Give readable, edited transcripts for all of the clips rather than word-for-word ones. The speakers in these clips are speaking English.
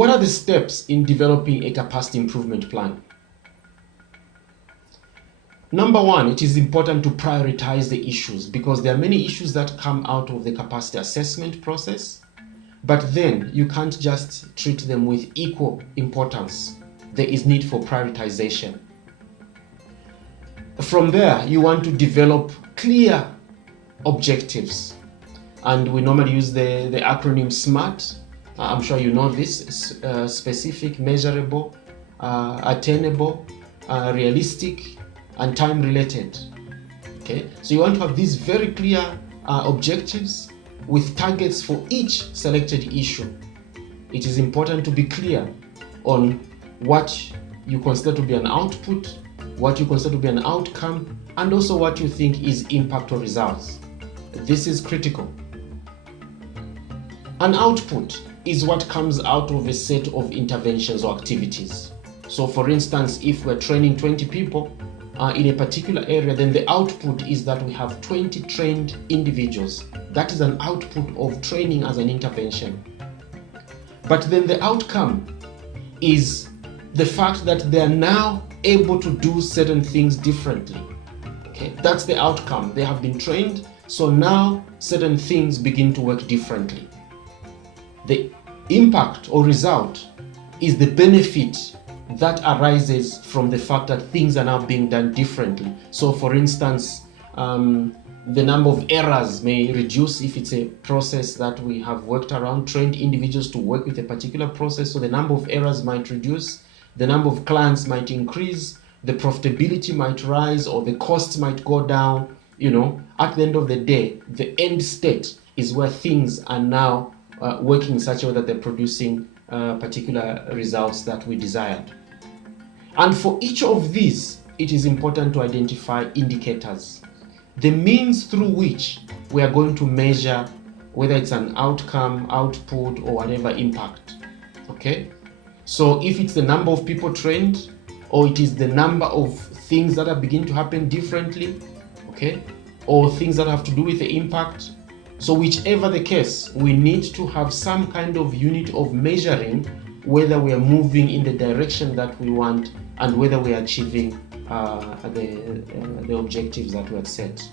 What are the steps in developing a capacity improvement plan? Number one, it is important to prioritize the issues, because there are many issues that come out of the capacity assessment process, but then you can't just treat them with equal importance. There is need for prioritization. From there, you want to develop clear objectives, and we normally use the acronym SMART. I'm sure you know this: specific, measurable, attainable, realistic, and time related. Okay, so you want to have these very clear objectives with targets for each selected issue. It is important to be clear on what you consider to be an output, what you consider to be an outcome, and also what you think is impact or results. This is critical. An output is what comes out of a set of interventions or activities. So for instance, if we're training 20 people in a particular area, then the output is that we have 20 trained individuals. That is an output of training as an intervention. But then the outcome is the fact that they are now able to do certain things differently. Okay, that's the outcome. They have been trained, so now certain things begin to work differently. The impact or result is the benefit that arises from the fact that things are now being done differently. So for instance, the number of errors may reduce if it's a process that we have worked around, trained individuals to work with a particular process, so the number of errors might reduce, the number of clients might increase, the profitability might rise, or the costs might go down. At the end of the day, the end state is where things are now working in such a way that they're producing particular results that we desired. And for each of these, it is important to identify indicators, the means through which we are going to measure whether it's an outcome, output, or whatever impact. Okay? So if it's the number of people trained, or it is the number of things that are beginning to happen differently, okay, or things that have to do with the impact. So whichever the case, we need to have some kind of unit of measuring whether we are moving in the direction that we want and whether we are achieving the objectives that we had set.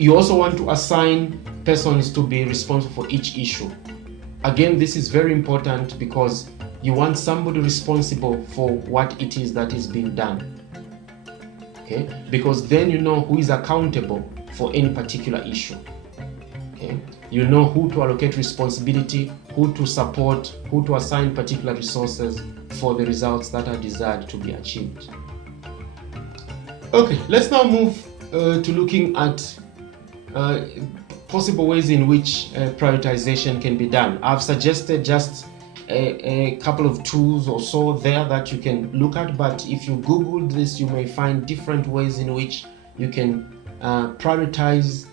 You also want to assign persons to be responsible for each issue. Again, this is very important because you want somebody responsible for what it is that is being done. Okay? Because then you know who is accountable for any particular issue. Okay? You know who to allocate responsibility, who to support, who to assign particular resources for the results that are desired to be achieved. Okay, let's now move to looking at possible ways in which prioritization can be done. I've suggested just a couple of tools or so there that you can look at, but if you Google this, you may find different ways in which you can prioritize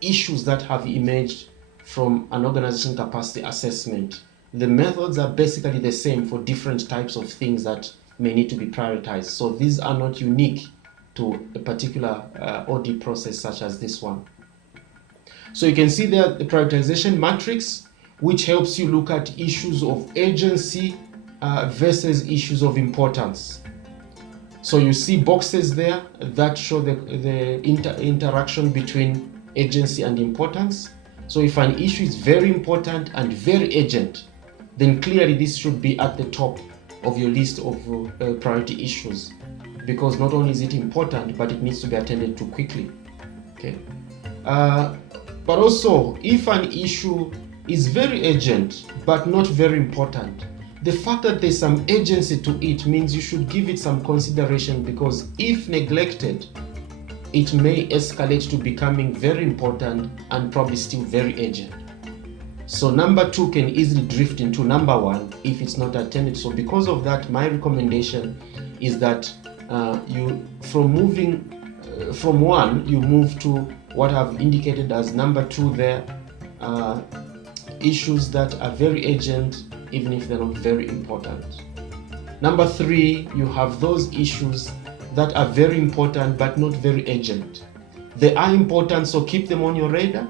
issues that have emerged from an organization capacity assessment. The methods are basically the same for different types of things that may need to be prioritized. So these are not unique to a particular OD process such as this one. So you can see there the prioritization matrix, which helps you look at issues of urgency versus issues of importance. So you see boxes there that show the interaction between urgency and importance. So if an issue is very important and very urgent, then clearly this should be at the top of your list of priority issues, because not only is it important, but it needs to be attended to quickly. Okay. But also, if an issue is very urgent but not very important, the fact that there's some urgency to it means you should give it some consideration, because if neglected, it may escalate to becoming very important and probably still very urgent. So number 2 can easily drift into number 1 if it's not attended. So because of that, my recommendation is that you, from moving from 1, you move to what I've indicated as number 2 there, issues that are very urgent even if they're not very important. Number 3, you have those issues that are very important but not very urgent. They are important, so keep them on your radar,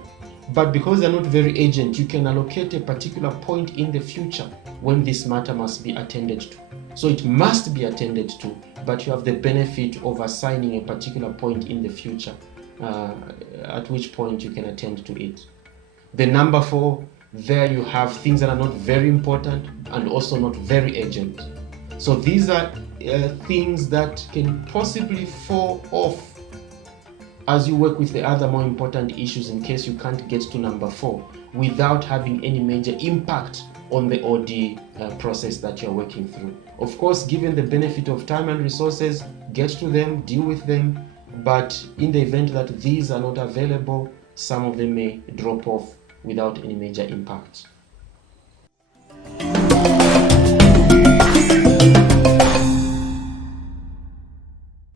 But because they're not very urgent, you can allocate a particular point in the future when this matter must be attended to. So it must be attended to, but you have the benefit of assigning a particular point in the future, at which point you can attend to it. The number 4, there you have things that are not very important and also not very urgent. So these are things that can possibly fall off as you work with the other more important issues in case you can't get to number 4 without having any major impact on the OD process that you're working through. Of course, given the benefit of time and resources, get to them, deal with them, but in the event that these are not available, some of them may drop off without any major impact.